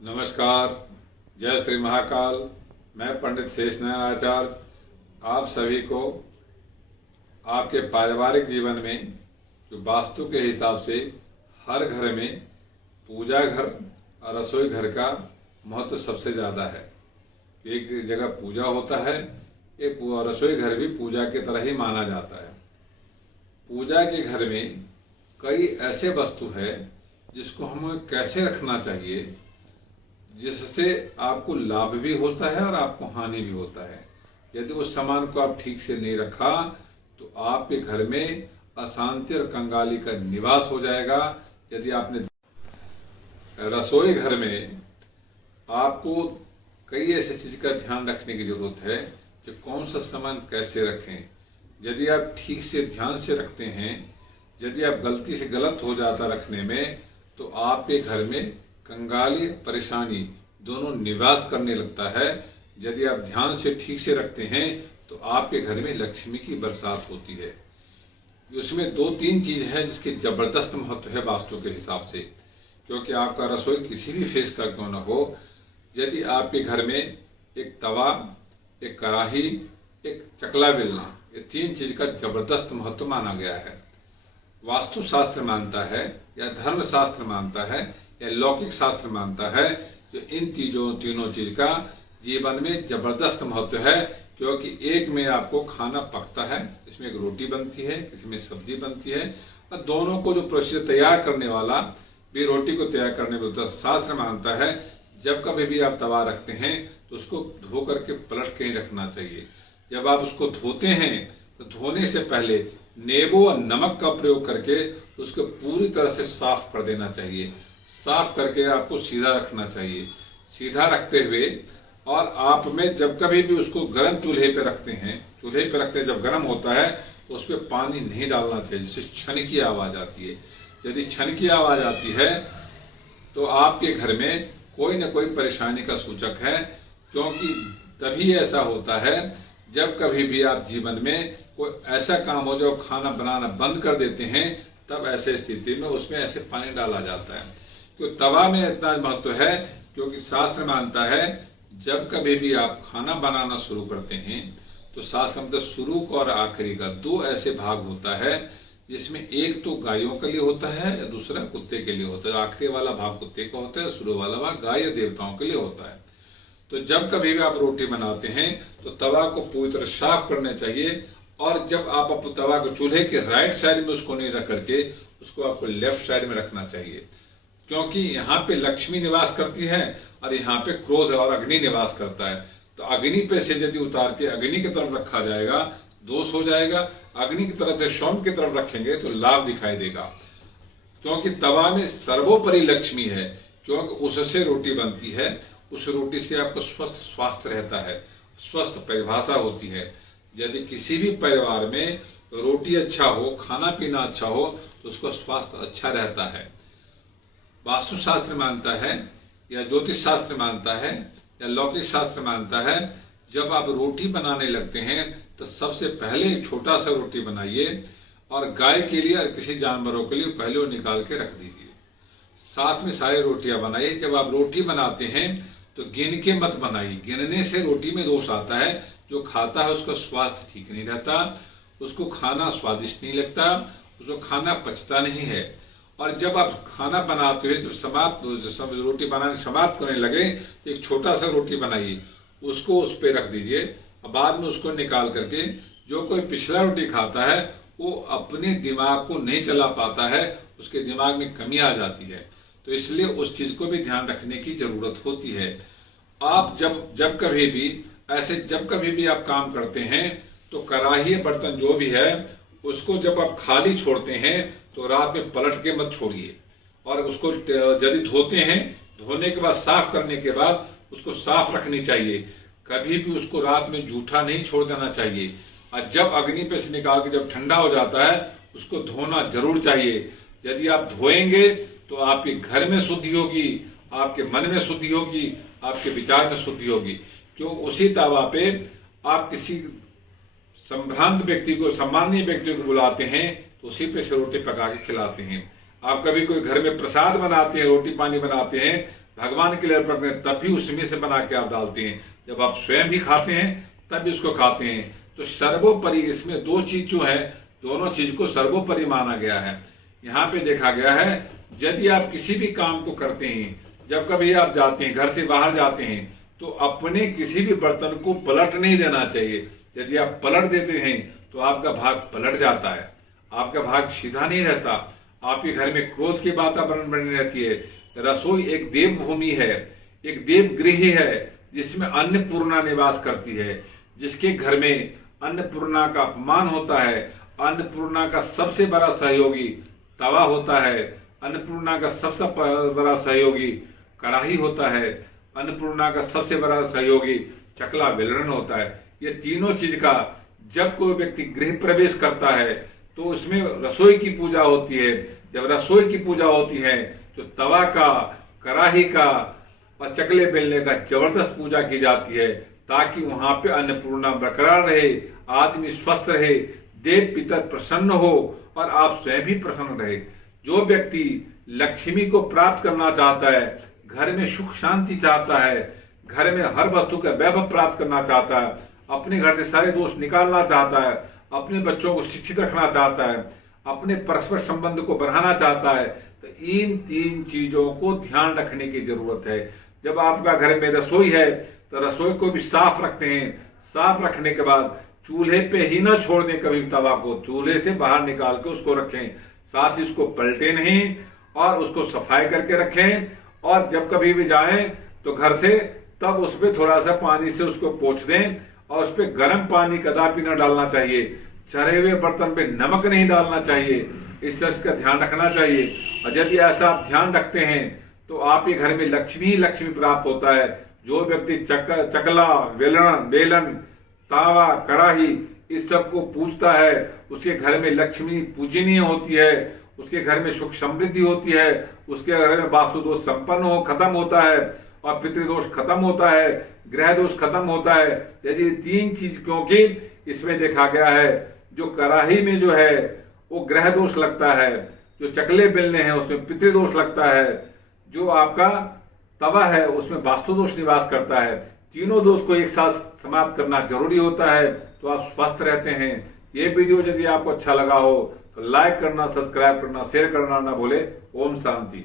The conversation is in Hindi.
नमस्कार। जय श्री महाकाल। मैं पंडित शेषनारायण आचार्य आप सभी को आपके पारिवारिक जीवन में जो वास्तु के हिसाब से हर घर में पूजा घर और रसोई घर का महत्व सबसे ज़्यादा है। एक जगह पूजा होता है, एक रसोई घर भी पूजा की तरह ही माना जाता है। पूजा के घर में कई ऐसे वस्तु है जिसको हमें कैसे रखना चाहिए जिससे आपको लाभ भी होता है और आपको हानि भी होता है। यदि उस सामान को आप ठीक से नहीं रखा तो आपके घर में अशांति और कंगाली का निवास हो जाएगा। यदि आपने रसोई घर में आपको कई ऐसी चीज का ध्यान रखने की जरूरत है कि कौन सा सामान कैसे रखें। यदि आप ठीक से ध्यान से रखते हैं, यदि आप गलती से गलत हो जाता रखने में, तो आपके घर में कंगाली परेशानी दोनों निवास करने लगता है। यदि आप ध्यान से ठीक से रखते हैं तो आपके घर में लक्ष्मी की बरसात होती है। उसमें दो तीन चीज है जिसकी जबरदस्त महत्व है वास्तु के हिसाब से, क्योंकि आपका रसोई किसी भी फेस का क्यों न हो, यदि आपके घर में एक तवा, एक कढ़ाई, एक चकला बेलना, ये तीन चीज का जबरदस्त महत्व माना गया है। वास्तु शास्त्र मानता है या धर्म शास्त्र मानता है या लौकिक शास्त्र मानता है जो इन तीनों चीज का जीवन में जबरदस्त महत्व है, क्योंकि एक में आपको खाना पकता है, इसमें एक रोटी बनती है, इसमें सब्जी बनती है, और दोनों को जो प्रोसीजर तैयार करने वाला भी रोटी को तैयार करने में शास्त्र मानता है जब कभी भी आप तवा रखते हैं तो उसको धो करके पलट के ही रखना चाहिए। जब आप उसको धोते हैं तो धोने से पहले नींबू और नमक का प्रयोग करके उसको पूरी तरह से साफ कर देना चाहिए। साफ करके आपको सीधा रखना चाहिए। सीधा रखते हुए और आप में जब कभी भी उसको गर्म चूल्हे पे रखते हैं, जब गर्म होता है तो उस पर पानी नहीं डालना चाहिए, जिससे छन की आवाज आती है। यदि छन की आवाज आती है तो आपके घर में कोई न कोई परेशानी का सूचक है, क्योंकि तभी ऐसा होता है जब कभी भी आप जीवन में कोई ऐसा काम हो जो खाना बनाना बंद कर देते हैं, तब ऐसे स्थिति में उसमें ऐसे पानी डाला जाता है। तो तवा में इतना महत्व है क्योंकि शास्त्र मानता है जब कभी भी आप खाना बनाना शुरू करते हैं तो शास्त्र मतलब शुरू का और आखिरी का दो ऐसे भाग होता है, जिसमें एक तो गायों के लिए होता है या दूसरा कुत्ते के लिए होता है। आखिरी वाला भाग कुत्ते का होता है, शुरू वाला भाग गाय या देवताओं के लिए होता है। तो जब कभी भी आप रोटी बनाते हैं तो तवा को पूरी तरह साफ करना चाहिए, और जब आप तवा को चूल्हे के राइट साइड में उसको नहीं रख करके उसको आपको लेफ्ट साइड में रखना चाहिए, क्योंकि यहाँ पे लक्ष्मी निवास करती है और यहाँ पे क्रोध और अग्नि निवास करता है। तो अग्नि पे से यदि उतार के अग्नि की तरफ रखा जाएगा दोष हो जाएगा, अग्नि की तरफ से सोम की तरफ रखेंगे तो लाभ दिखाई देगा, क्योंकि तवा में सर्वोपरि लक्ष्मी है, क्योंकि उससे रोटी बनती है। उस रोटी से आपको स्वस्थ स्वास्थ्य रहता है, स्वस्थ परिभाषा होती है। यदि किसी भी परिवार में रोटी अच्छा हो, खाना पीना अच्छा हो, तो उसका स्वास्थ्य अच्छा रहता है। वास्तु शास्त्र मानता है या ज्योतिष शास्त्र मानता है या लौकिक शास्त्र मानता है, जब आप रोटी बनाने लगते हैं तो सबसे पहले एक छोटा सा रोटी बनाइए और गाय के लिए और किसी जानवरों के लिए पहले वो निकाल के रख दीजिए। साथ में सारी रोटियां बनाइए। जब आप रोटी बनाते हैं तो गिन के मत बनाइए, गिनने से रोटी में दोष आता है। जो खाता है उसका स्वास्थ्य ठीक नहीं रहता, उसको खाना स्वादिष्ट नहीं लगता, उसको खाना पचता नहीं है। और जब आप खाना बनाते हुए जब रोटी बनाने समाप्त करने लगे तो एक छोटा सा रोटी बनाइए, उसको उस पर रख दीजिए और बाद में उसको निकाल करके जो कोई पिछला रोटी खाता है वो अपने दिमाग को नहीं चला पाता है, उसके दिमाग में कमी आ जाती है। तो इसलिए उस चीज को भी ध्यान रखने की जरूरत होती है। आप जब कभी भी आप काम करते हैं तो कढ़ाई बर्तन जो भी है उसको जब आप खाली छोड़ते हैं तो रात में पलट के मत छोड़िए, और उसको यदि धोते हैं, धोने के बाद साफ करने के बाद उसको साफ रखनी चाहिए। कभी भी उसको रात में जूठा नहीं छोड़ देना चाहिए। और जब अग्नि पे से निकाल के जब ठंडा हो जाता है उसको धोना जरूर चाहिए। यदि आप धोएंगे तो आपके घर में शुद्धि होगी, आपके मन में शुद्धि होगी, आपके विचार में शुद्धि होगी। क्यों उसी तवा पे आप किसी संभ्रांत व्यक्ति को, सामान्य व्यक्ति को बुलाते हैं तो उसी पे से रोटी पका के खिलाते हैं। आप कभी कोई घर में प्रसाद बनाते हैं, रोटी पानी बनाते हैं, भगवान के लिए अर्पण करें तब भी उसमें से बना के आप डालते हैं। जब आप स्वयं भी खाते हैं तब भी उसको खाते हैं। तो सर्वोपरि इसमें दो चीज जो है, दोनों चीज को सर्वोपरि माना गया है। यहाँ पे देखा गया है यदि आप किसी भी काम को करते हैं, जब कभी आप जाते हैं, घर से बाहर जाते हैं, तो अपने किसी भी बर्तन को पलट नहीं देना चाहिए। यदि आप पलट देते हैं तो आपका भाग पलट जाता है, आपका भाग सीधा नहीं रहता, आपके घर में क्रोध की वातावरण बनी रहती है। रसोई एक देव भूमि है, एक देव गृह है जिसमें अन्नपूर्णा निवास करती है। जिसके घर में अन्नपूर्णा का अपमान होता है, अन्नपूर्णा का सबसे बड़ा सहयोगी तवा होता है, अन्नपूर्णा का सबसे बड़ा सहयोगी कढ़ाई होता है, अन्नपूर्णा का सबसे बड़ा सहयोगी चकला बेलन होता है। ये तीनों चीज का जब कोई व्यक्ति गृह प्रवेश करता है तो उसमें रसोई की पूजा होती है। जब रसोई की पूजा होती है तो तवा का, कढ़ाई का और चकले बेलने का जबरदस्त पूजा की जाती है, ताकि वहां पे अन्नपूर्णा बरकरार रहे, आदमी स्वस्थ रहे, देव पितर प्रसन्न हो और आप स्वयं भी प्रसन्न रहे। जो व्यक्ति लक्ष्मी को प्राप्त करना चाहता है, घर में सुख शांति चाहता है, घर में हर वस्तु का वैभव प्राप्त करना चाहता है, अपने घर से सारे दोष निकालना चाहता है, अपने बच्चों को शिक्षित रखना चाहता है, अपने परस्पर संबंध को बढ़ाना चाहता है, तो इन तीन चीजों को ध्यान रखने की जरूरत है। जब आपका घर में रसोई है तो रसोई को भी साफ रखते हैं। साफ रखने के बाद चूल्हे पे ही ना छोड़ दें कभी तवा को, चूल्हे से बाहर निकाल के उसको रखें। साथ ही उसको पलटे नहीं और उसको सफाई करके रखें। और जब कभी भी जाएं तो घर से तब उसपे थोड़ा सा पानी से उसको पोंछ दें और उसपे गर्म पानी कदापि न डालना चाहिए। चढ़े हुए बर्तन पे नमक नहीं डालना चाहिए। इस चीज का ध्यान रखना चाहिए। और यदि ऐसा आप ध्यान रखते हैं तो आपके घर में लक्ष्मी ही लक्ष्मी प्राप्त होता है। जो व्यक्ति चकला, बेलन, तावा, कढ़ाई इस सब को पूजता है, उसके घर में लक्ष्मी पूजनीय होती है, उसके घर में सुख समृद्धि होती है, उसके घर में वास्तु दोष संपन्न खत्म होता है और पितृदोष खत्म होता है, ग्रह दोष खत्म होता है। यदि तीन चीज, क्योंकि इसमें देखा गया है जो कढ़ाई में जो है वो ग्रह दोष लगता है, जो चकले बेलने हैं उसमें पितृदोष लगता है, जो आपका तवा है उसमें वास्तु दोष निवास करता है। तीनों दोष को एक साथ समाप्त करना जरूरी होता है, तो आप स्वस्थ रहते हैं। ये वीडियो यदि आपको अच्छा लगा हो तो लाइक करना, सब्सक्राइब करना, शेयर करना ना भूले। ओम शांति।